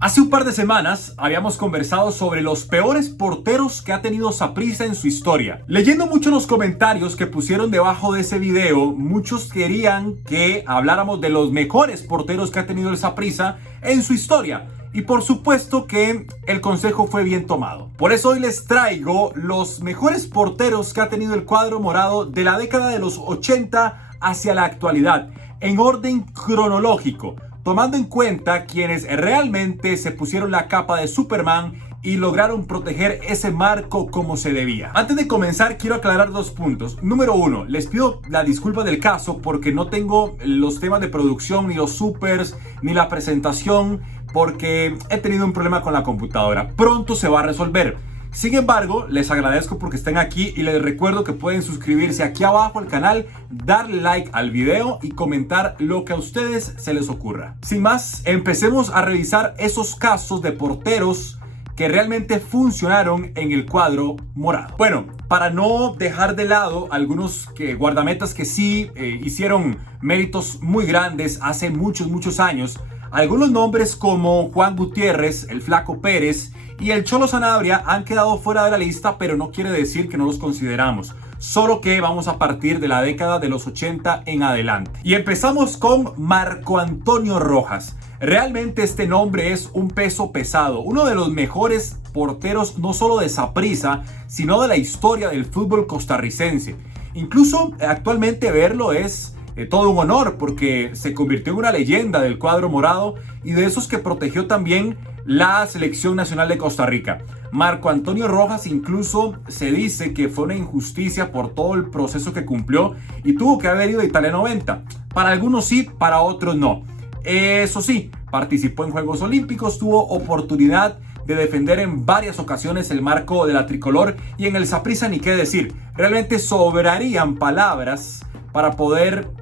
Hace un par de semanas habíamos conversado sobre los peores porteros que ha tenido Saprissa en su historia. Leyendo mucho los comentarios que pusieron debajo de ese video, muchos querían que habláramos de los mejores porteros que ha tenido el Saprissa en su historia. Y por supuesto que el consejo fue bien tomado. Por eso hoy les traigo los mejores porteros que ha tenido el cuadro morado de la década de los 80 hacia la actualidad, en orden cronológico, tomando en cuenta quienes realmente se pusieron la capa de Superman y lograron proteger ese marco como se debía. Antes de comenzar, quiero aclarar dos puntos. Número uno, les pido la disculpa del caso porque no tengo los temas de producción, ni los supers, ni la presentación, porque he tenido un problema con la computadora. Pronto se va a resolver. Sin embargo, les agradezco porque estén aquí y les recuerdo que pueden suscribirse aquí abajo al canal, darle like al video y comentar lo que a ustedes se les ocurra. Sin más, empecemos a revisar esos casos de porteros que realmente funcionaron en el cuadro morado. Bueno, para no dejar de lado algunos guardametas que sí hicieron méritos muy grandes hace muchos años, algunos nombres como Juan Gutiérrez, el Flaco Pérez y el Cholo Sanabria han quedado fuera de la lista, pero no quiere decir que no los consideramos. Solo que vamos a partir de la década de los 80 en adelante. Y empezamos con Marco Antonio Rojas. Realmente este nombre es un peso pesado. Uno de los mejores porteros no solo de Saprissa, sino de la historia del fútbol costarricense. Incluso actualmente verlo es todo un honor porque se convirtió en una leyenda del cuadro morado y de esos que protegió también la selección nacional de Costa Rica. Marco Antonio Rojas incluso se dice que fue una injusticia por todo el proceso que cumplió y tuvo que haber ido a Italia 90. Para algunos sí, para otros no. Eso sí, participó en Juegos Olímpicos, tuvo oportunidad de defender en varias ocasiones el marco de la tricolor y en el Saprissa ni qué decir. Realmente sobrarían palabras para poder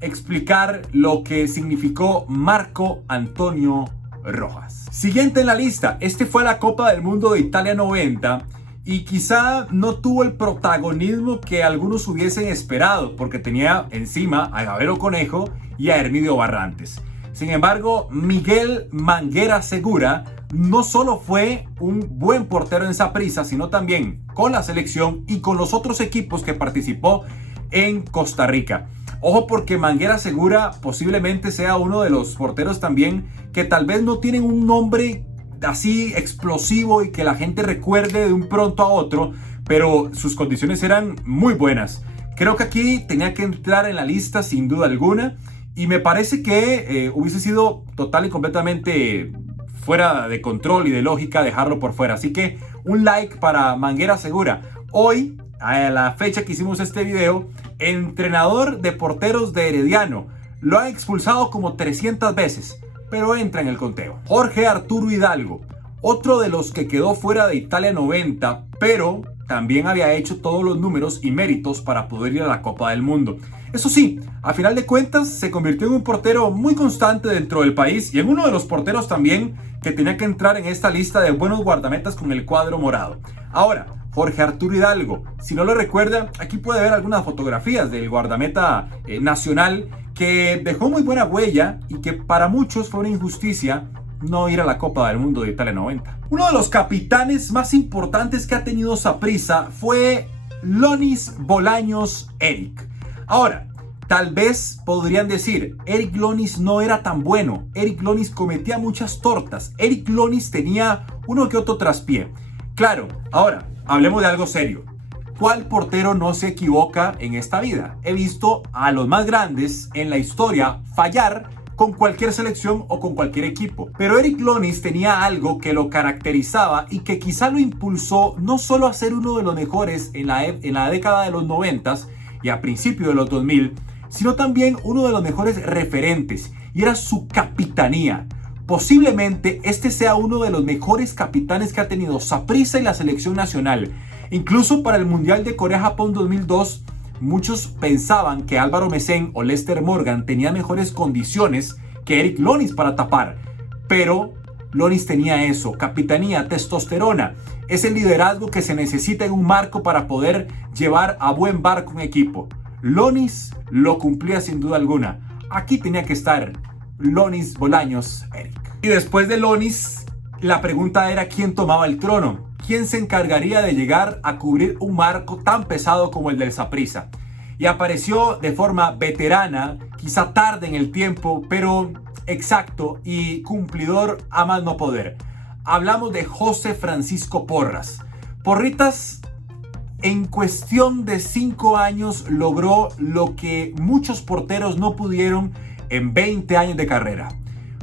explicar lo que significó Marco Antonio Rojas. Siguiente en la lista, este fue a la Copa del Mundo de Italia 90 y quizá no tuvo el protagonismo que algunos hubiesen esperado porque tenía encima a Gabelo Conejo y a Hermidio Barrantes. Sin embargo, Miguel Manguera Segura no solo fue un buen portero en Saprissa, sino también con la selección y con los otros equipos que participó en Costa Rica. Ojo porque Manguera Segura posiblemente sea uno de los porteros también que tal vez no tienen un nombre así explosivo y que la gente recuerde de un pronto a otro, pero sus condiciones eran muy buenas. Creo que aquí tenía que entrar en la lista sin duda alguna y me parece que hubiese sido total y completamente fuera de control y de lógica dejarlo por fuera. Así que un like para Manguera Segura. Hoy, a la fecha que hicimos este video, entrenador de porteros de Herediano. Lo han expulsado como 300 veces, pero entra en el conteo. Jorge Arturo Hidalgo, otro de los que quedó fuera de Italia 90, pero también había hecho todos los números y méritos para poder ir a la Copa del Mundo. Eso sí, a final de cuentas se convirtió en un portero muy constante dentro del país y en uno de los porteros también que tenía que entrar en esta lista de buenos guardametas con el cuadro morado. Ahora, Jorge Arturo Hidalgo, si no lo recuerda, aquí puede ver algunas fotografías del guardameta nacional que dejó muy buena huella y que para muchos fue una injusticia no ir a la Copa del Mundo de Italia 90. Uno de los capitanes más importantes que ha tenido Saprissa fue Lonis Bolaños Eric. Ahora, tal vez podrían decir, Eric Lonis no era tan bueno, Eric Lonis cometía muchas tortas, Eric Lonis tenía uno que otro traspié. Claro, ahora, hablemos de algo serio. ¿Cuál portero no se equivoca en esta vida? He visto a los más grandes en la historia fallar con cualquier selección o con cualquier equipo. Pero Eric Lonis tenía algo que lo caracterizaba y que quizá lo impulsó no solo a ser uno de los mejores en la década de los 90 y a principios de los 2000, sino también uno de los mejores referentes, y era su capitanía. Posiblemente este sea uno de los mejores capitanes que ha tenido Saprissa y la selección nacional. Incluso para el Mundial de Corea-Japón 2002, muchos pensaban que Álvaro Messén o Lester Morgan tenían mejores condiciones que Eric Lonis para tapar. Pero Lonis tenía eso, capitanía, testosterona. Es el liderazgo que se necesita en un marco para poder llevar a buen barco un equipo. Lonis lo cumplía sin duda alguna. Aquí tenía que estar Lonis Bolaños Eric. Y después de Lonis, la pregunta era quién tomaba el trono, quién se encargaría de llegar a cubrir un marco tan pesado como el del Saprissa. Y apareció de forma veterana, quizá tarde en el tiempo, pero exacto y cumplidor a más no poder. Hablamos de José Francisco Porras. Porritas, en cuestión de 5 años logró lo que muchos porteros no pudieron en 20 años de carrera.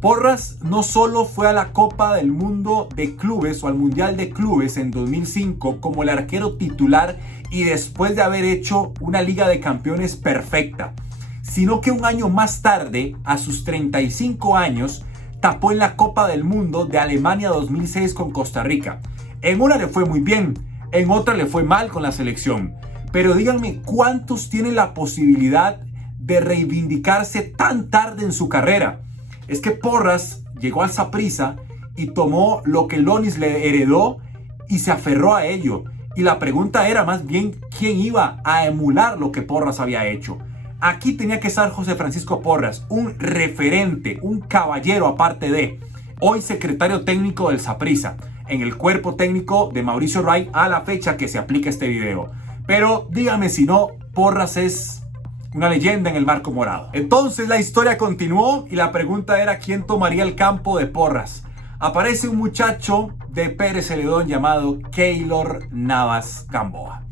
Porras no solo fue a la Copa del Mundo de Clubes o al Mundial de Clubes en 2005 como el arquero titular y después de haber hecho una Liga de Campeones perfecta, sino que un año más tarde, a sus 35 años, tapó en la Copa del Mundo de Alemania 2006 con Costa Rica. En una le fue muy bien, en otra le fue mal con la selección. Pero díganme, ¿cuántos tienen la posibilidad de reivindicarse tan tarde en su carrera? Es que Porras llegó al Saprissa y tomó lo que Lonis le heredó y se aferró a ello. Y la pregunta era más bien quién iba a emular lo que Porras había hecho. Aquí tenía que estar José Francisco Porras, un referente, un caballero aparte de, hoy secretario técnico del Saprissa, en el cuerpo técnico de Mauricio Wright a la fecha que se aplica este video. Pero dígame si no, Porras es una leyenda en el marco morado. Entonces la historia continuó y la pregunta era quién tomaría el campo de Porras. Aparece un muchacho de Pérez Celedón llamado Keylor Navas Gamboa.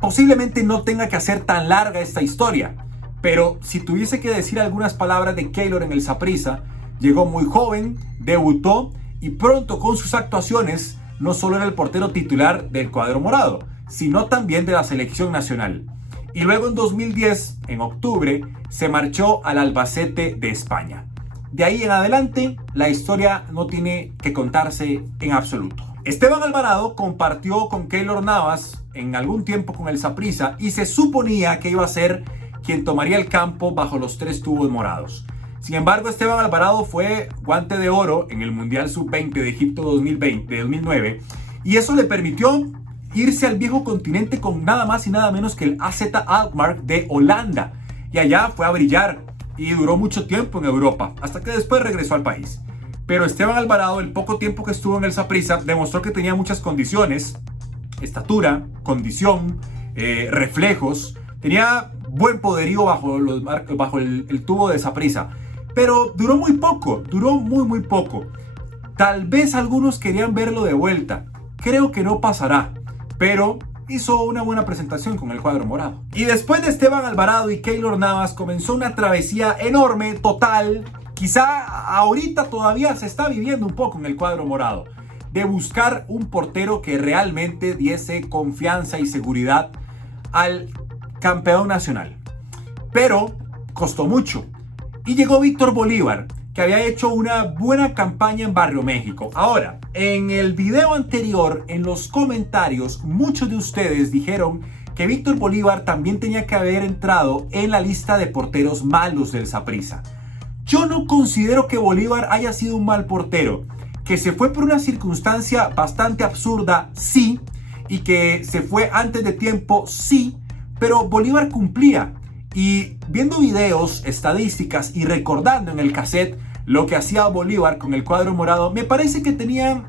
Posiblemente no tenga que hacer tan larga esta historia, pero si tuviese que decir algunas palabras de Keylor en el Saprissa, llegó muy joven, debutó y pronto con sus actuaciones no solo era el portero titular del cuadro morado, sino también de la selección nacional. Y luego en 2010, en octubre, se marchó al Albacete de España. De ahí en adelante, la historia no tiene que contarse en absoluto. Esteban Alvarado compartió con Keylor Navas en algún tiempo con el Saprissa y se suponía que iba a ser quien tomaría el campo bajo los 3 tubos morados. Sin embargo, Esteban Alvarado fue guante de oro en el Mundial Sub-20 de Egipto 2009 y eso le permitió irse al viejo continente con nada más y nada menos que el AZ Alkmaar de Holanda. Y allá fue a brillar y duró mucho tiempo en Europa, hasta que después regresó al país. Pero Esteban Alvarado, el poco tiempo que estuvo en el Saprissa, demostró que tenía muchas condiciones, estatura, condición, reflejos, tenía buen poderío bajo el tubo de Saprissa. Pero duró muy poco, duró muy poco. Tal vez algunos querían verlo de vuelta. Creo que no pasará, pero hizo una buena presentación con el cuadro morado. Y después de Esteban Alvarado y Keylor Navas comenzó una travesía enorme, total, quizá ahorita todavía se está viviendo un poco en el cuadro morado, de buscar un portero que realmente diese confianza y seguridad al campeón nacional. Pero costó mucho. Y llegó Víctor Bolívar, que había hecho una buena campaña en Barrio México. Ahora, en el video anterior, en los comentarios, muchos de ustedes dijeron que Víctor Bolívar también tenía que haber entrado en la lista de porteros malos del Saprissa. Yo no considero que Bolívar haya sido un mal portero. Que se fue por una circunstancia bastante absurda, sí. Y que se fue antes de tiempo, sí. Pero Bolívar cumplía. Y viendo videos, estadísticas y recordando en el cassette lo que hacía Bolívar con el cuadro morado, me parece que tenía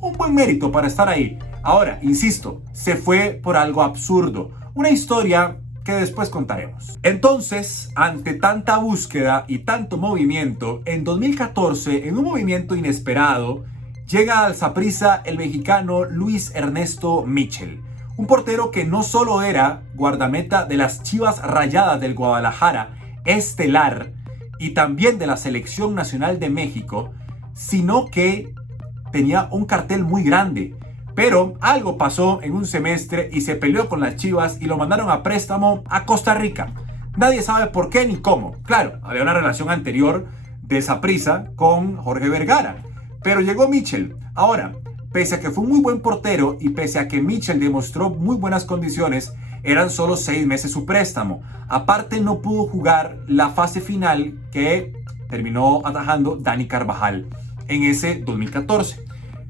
un buen mérito para estar ahí. Ahora, insisto, se fue por algo absurdo. Una historia que después contaremos. Entonces, ante tanta búsqueda y tanto movimiento, en 2014, en un movimiento inesperado, llega al Saprissa el mexicano Luis Ernesto Mitchell. Un portero que no solo era guardameta de las Chivas Rayadas del Guadalajara, estelar, y también de la Selección Nacional de México, sino que tenía un cartel muy grande. Pero algo pasó en un semestre y se peleó con las Chivas y lo mandaron a préstamo a Costa Rica. Nadie sabe por qué ni cómo. Claro, había una relación anterior de Saprissa con Jorge Vergara, pero llegó Mitchell. Ahora, pese a que fue un muy buen portero y pese a que Mitchell demostró muy buenas condiciones, eran solo 6 meses su préstamo. Aparte, no pudo jugar la fase final que terminó atajando Dani Carvajal en ese 2014.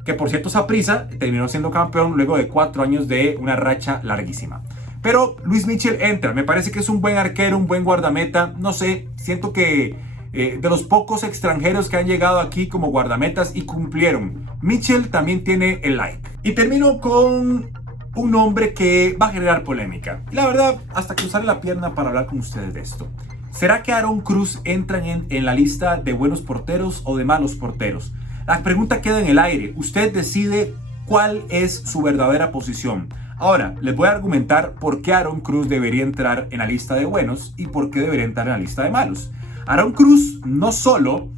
Que por cierto, Saprissa terminó siendo campeón luego de 4 años de una racha larguísima. Pero Luis Mitchell entra, me parece que es un buen arquero, un buen guardameta. No sé, siento que de los pocos extranjeros que han llegado aquí como guardametas y cumplieron. Mitchell también tiene el like. Y termino con un nombre que va a generar polémica. Y la verdad, hasta cruzaré la pierna para hablar con ustedes de esto. ¿Será que Aaron Cruz entra en la lista de buenos porteros o de malos porteros? La pregunta queda en el aire. Usted decide cuál es su verdadera posición. Ahora, les voy a argumentar por qué Aaron Cruz debería entrar en la lista de buenos y por qué debería entrar en la lista de malos. Aaron Cruz no solo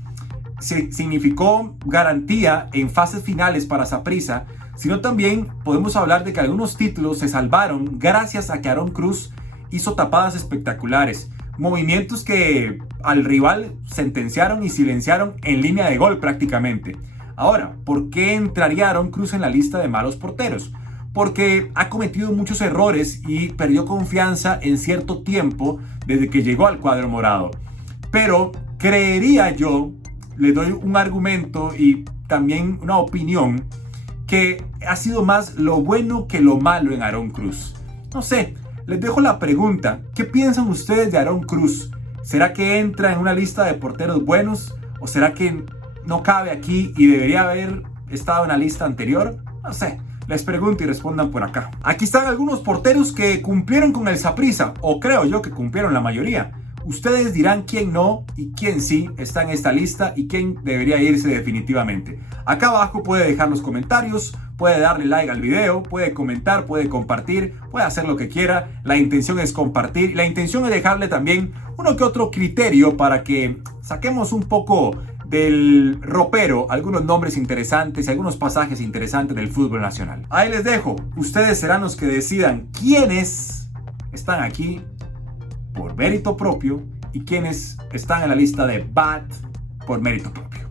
significó garantía en fases finales para Saprissa, sino también podemos hablar de que algunos títulos se salvaron gracias a que Aaron Cruz hizo tapadas espectaculares, movimientos que al rival sentenciaron y silenciaron en línea de gol prácticamente. Ahora, ¿por qué entraría Aaron Cruz en la lista de malos porteros? Porque ha cometido muchos errores y perdió confianza en cierto tiempo desde que llegó al cuadro morado. Pero creería yo, le doy un argumento y también una opinión, que ha sido más lo bueno que lo malo en Aaron Cruz. No sé, les dejo la pregunta, ¿qué piensan ustedes de Aaron Cruz? ¿Será que entra en una lista de porteros buenos? ¿O será que no cabe aquí y debería haber estado en la lista anterior? No sé, les pregunto y respondan por acá. Aquí están algunos porteros que cumplieron con el Saprissa, o creo yo que cumplieron la mayoría. Ustedes dirán quién no y quién sí está en esta lista y quién debería irse definitivamente. Acá abajo puede dejar los comentarios, puede darle like al video, puede comentar, puede compartir, puede hacer lo que quiera. La intención es compartir, la intención es dejarle también uno que otro criterio para que saquemos un poco del ropero algunos nombres interesantes y algunos pasajes interesantes del fútbol nacional. Ahí les dejo, ustedes serán los que decidan quiénes están aquí por mérito propio y quienes están en la lista de bad por mérito propio.